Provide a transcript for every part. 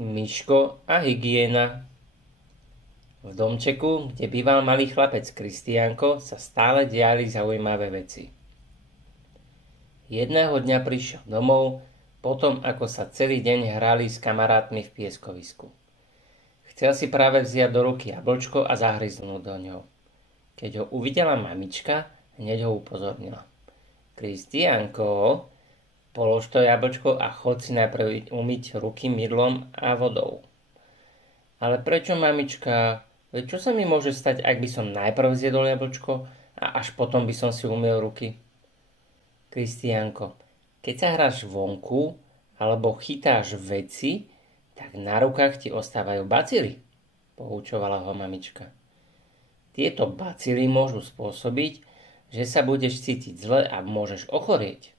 Miško a hygiena. V domčeku, kde býval malý chlapec Kristiánko, sa stále diali zaujímavé veci. Jedného dňa prišiel domov, potom ako sa celý deň hrali s kamarátmi v pieskovisku. Chcel si práve vziať do ruky jablčko a zahryznúť do ňoho. Keď ho uvidela mamička, hneď ho upozornila. Kristiánko, polož to jablčko a chod si najprv umyť ruky mydlom a vodou. Ale prečo, mamička? Veď čo sa mi môže stať, ak by som najprv zjedol jablčko a až potom by som si umyl ruky? Kristiánko, keď sa hráš vonku alebo chytáš veci, tak na rukách ti ostávajú bacily, poučovala ho mamička. Tieto bacily môžu spôsobiť, že sa budeš cítiť zle a môžeš ochorieť.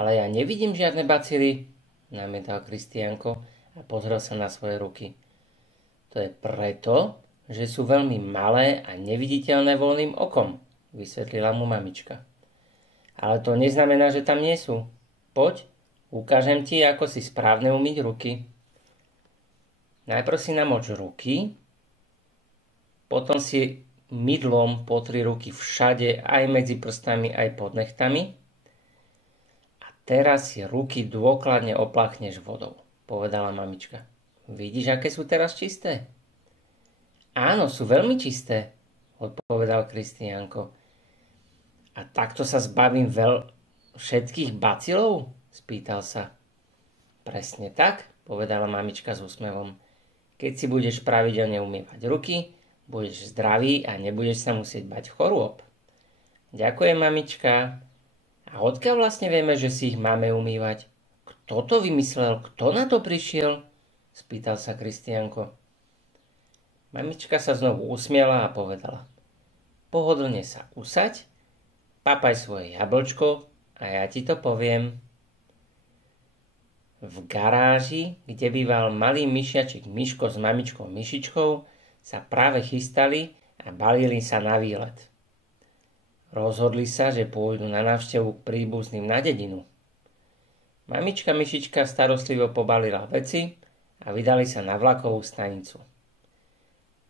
Ale ja nevidím žiadne bacily, namietal Kristiánko a pozrel sa na svoje ruky. To je preto, že sú veľmi malé a neviditeľné voľným okom, vysvetlila mu mamička. Ale to neznamená, že tam nie sú. Poď, ukážem ti, ako si správne umyť ruky. Najprv si namoč ruky, potom si mydlom potri ruky všade, aj medzi prstami, aj pod nechtami. A teraz si ruky dôkladne opláchneš vodou, povedala mamička. Vidíš, aké sú teraz čisté? Áno, sú veľmi čisté, odpovedal Kristiánko. A takto sa zbavím všetkých bacilov? Spýtal sa. Presne tak, povedala mamička s úsmevom. Keď si budeš pravidelne umývať ruky, budeš zdravý a nebudeš sa musieť bať chorôb. Ďakujem, mamička. A odkiaľ vlastne vieme, že si ich máme umývať? Kto to vymyslel? Kto na to prišiel? Spýtal sa Kristiánko. Mamička sa znovu usmiala a povedala. Pohodlne sa usaď, papaj svoje jablčko a ja ti to poviem. V garáži, kde býval malý myšiačik Miško s mamičkou Myšičkou, sa práve chystali a balili sa na výlet. Rozhodli sa, že pôjdu na návštevu k príbuzným na dedinu. Mamička Myšička starostlivo pobalila veci a vydali sa na vlakovú stanicu.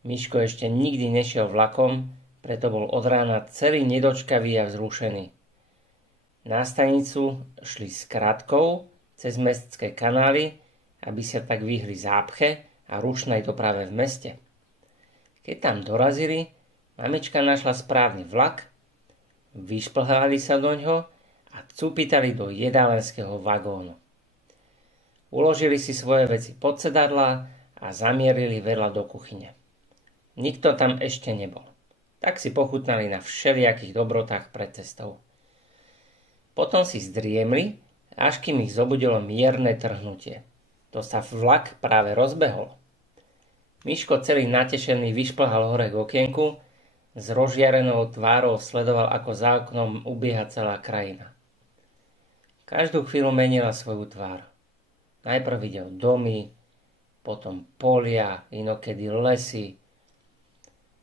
Miško ešte nikdy nešiel vlakom, preto bol od rána celý nedočkavý a vzrušený. Na stanicu šli skratkou cez mestské kanály, aby sa tak vyhli zápche a rušnej doprave v meste. Keď tam dorazili, mamička našla správny vlak, vyšplhali sa doňho a cupitali do jedálenského vagónu. Uložili si svoje veci pod sedadlá a zamierili vedľa do kuchyne. Nikto tam ešte nebol. Tak si pochutnali na všelijakých dobrotách pred cestou. Potom si zdriemli, až kým ich zobudilo mierne trhnutie. To sa vlak práve rozbehol. Miško celý natešený vyšplhal hore k okienku, s rozžiarenou tvárou sledoval, ako za oknom ubieha celá krajina. Každú chvíľu menila svoju tvár. Najprv videl domy, potom polia, inokedy lesy.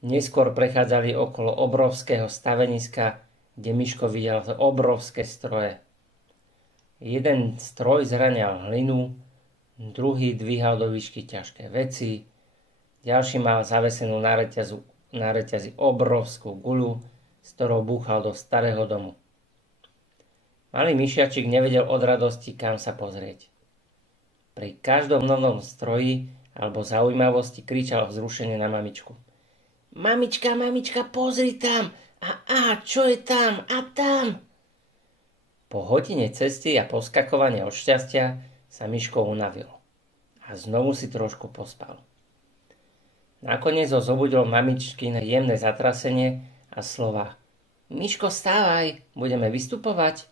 Neskôr prechádzali okolo obrovského staveniska, kde Miško videl obrovské stroje. Jeden stroj zhraňal hlinu, druhý dvíhal do výšky ťažké veci, ďalší mal zavesenú na reťazi obrovskú guľu, s ktorou búchal do starého domu. Malý myšiačik nevedel od radosti, kam sa pozrieť. Pri každom novom stroji alebo zaujímavosti kričal vzrušene na mamičku. Mamička, mamička, pozri tam! A čo je tam? A tam! Po hodine cesty a poskakovania od šťastia sa Miško unavil a znovu si trošku pospal. Nakoniec ho zobudilo mamičkine jemné zatrasenie a slova Miško, stávaj, budeme vystupovať.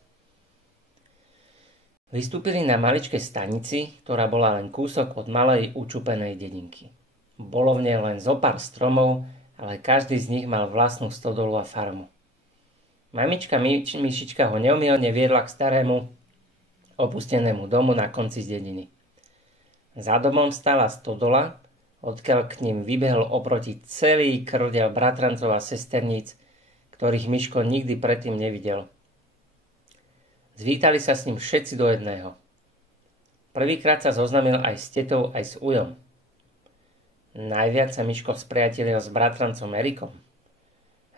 Vystúpili na maličkej stanici, ktorá bola len kúsok od malej učupenej dedinky. Bolo v nej len zopár stromov, ale každý z nich mal vlastnú stodolu a farmu. Mamička Myšička ho neomylne viedla k starému opustenému domu na konci z dediny. Za domom stála stodola, odkiaľ k ním vybehol oproti celý krdeľ bratrancov a sesterníc, ktorých Miško nikdy predtým nevidel. Zvítali sa s ním všetci do jedného. Prvýkrát sa zoznamil aj s tetou, aj s ujom. Najviac sa Miško spriatelil s bratrancom Erikom.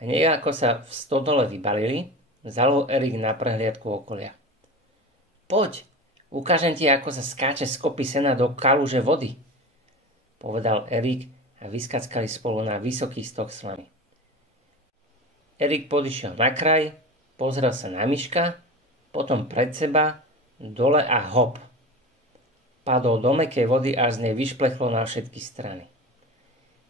Hneď ako sa v stodole vybalili, vzal Erik na prehliadku okolia. Poď, ukážem ti, ako sa skáče z kopy sena do kaluže vody, povedal Erik a vyskackali spolu na vysoký stok slamy. Erik podišiel na kraj, pozrel sa na Miška, potom pred seba, dole a hop. Padol do mäkkej vody, až z nej vyšplechlo na všetky strany.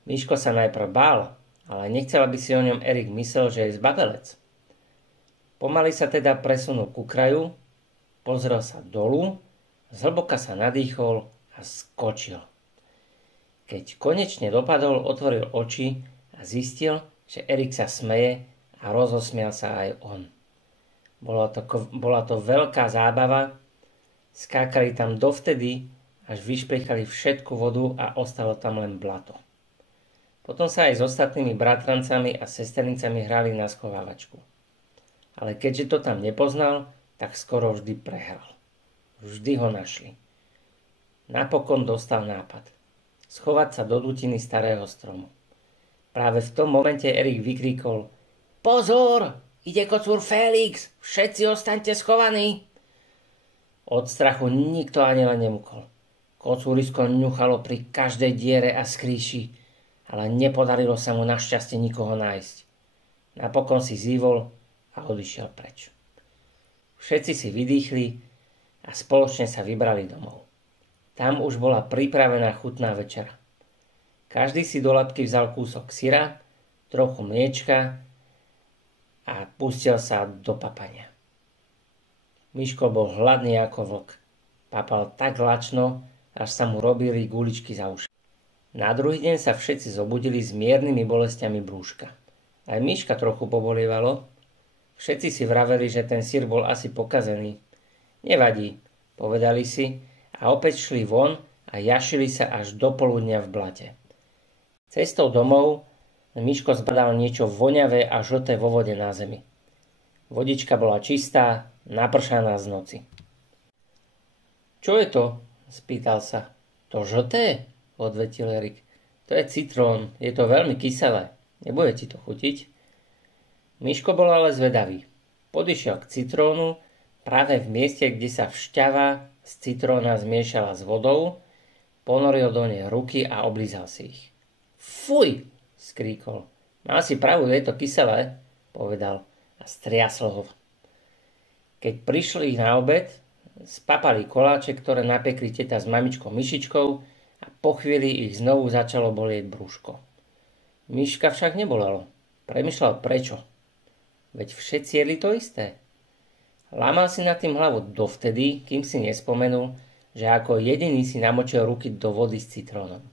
Miško sa najprv bál, ale nechcel, aby si o ňom Erik myslel, že je zbabelec. Pomaly sa teda presunul ku kraju, pozrel sa dolu, zhlboka sa nadýchol a skočil. Keď konečne dopadol, otvoril oči a zistil, že Erik sa smeje a rozosmial sa aj on. Bola to veľká zábava, skákali tam dovtedy, až vyšplichali všetku vodu a ostalo tam len blato. Potom sa aj s ostatnými bratrancami a sesternicami hrali na schovávačku. Ale keďže to tam nepoznal, tak skoro vždy prehral. Vždy ho našli. Napokon dostal nápad. Schovať sa do dutiny starého stromu. Práve v tom momente Erik vykríkol: Pozor! Ide kocúr Felix! Všetci ostaňte schovaní! Od strachu nikto ani len nemukol. Kocúrisko ňuchalo pri každej diere a skrýši, ale nepodarilo sa mu našťastie nikoho nájsť. Napokon si zývol a odišiel preč. Všetci si vydýchli a spoločne sa vybrali domov. Tam už bola pripravená chutná večera. Každý si do labky vzal kúsok syra, trochu mliečka a pustil sa do papania. Miško bol hladný ako vlk. Papal tak lačno, až sa mu robili guličky za uši. Na druhý deň sa všetci zobudili s miernymi bolestiami brúška. Aj Miška trochu pobolievalo. Všetci si vraveli, že ten syr bol asi pokazený. Nevadí, povedali si a opäť šli von a jašili sa až do poludnia v blate. Cestou domov Miško zbadal niečo voňavé a žlté vo vode na zemi. Vodička bola čistá, napršaná z noci. Čo je to? Spýtal sa. To žlté? Odvetil Erik. To je citrón, je to veľmi kyselé. Nebude ti to chutiť? Miško bol ale zvedavý. Podišiel k citrónu, práve v mieste, kde sa šťava z citróna zmiešala s vodou, ponoril do nej ruky a oblízal si ich. Fuj! Skríkol. Mal si pravdu, je to kyselé, povedal a striasol ho. Keď prišli na obed, spapali koláče, ktoré napekli teta s mamičkou Myšičkou a po chvíli ich znovu začalo bolieť brúško. Myška však nebolelo. Premýšľal prečo. Veď všetci jedli to isté. Lámal si nad tým hlavu dovtedy, kým si nespomenul, že ako jediný si namočil ruky do vody s citrónom.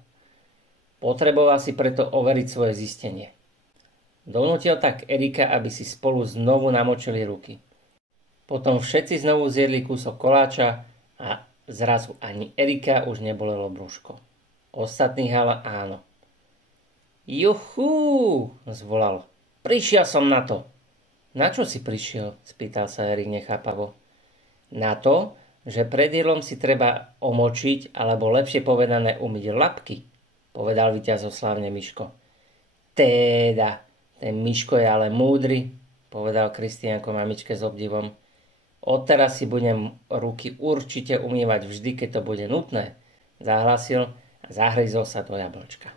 Potreboval si preto overiť svoje zistenie. Donútil tak Erika, aby si spolu znovu namočili ruky. Potom všetci znovu zjedli kúsok koláča a zrazu ani Erika už nebolelo brúško. Ostatných ale áno. Juchú, zvolal. Prišiel som na to. Na čo si prišiel? Spýtal sa Erik nechápavo. Na to, že pred jedlom si treba omočiť, alebo lepšie povedané umyť labky, povedal víťazoslávne Miško. Téda, ten Miško je ale múdry, povedal Kristiánko mamičke s obdivom. Odteraz si budem ruky určite umývať vždy, keď to bude nutné, zahlasil a zahryzol sa do jablčka.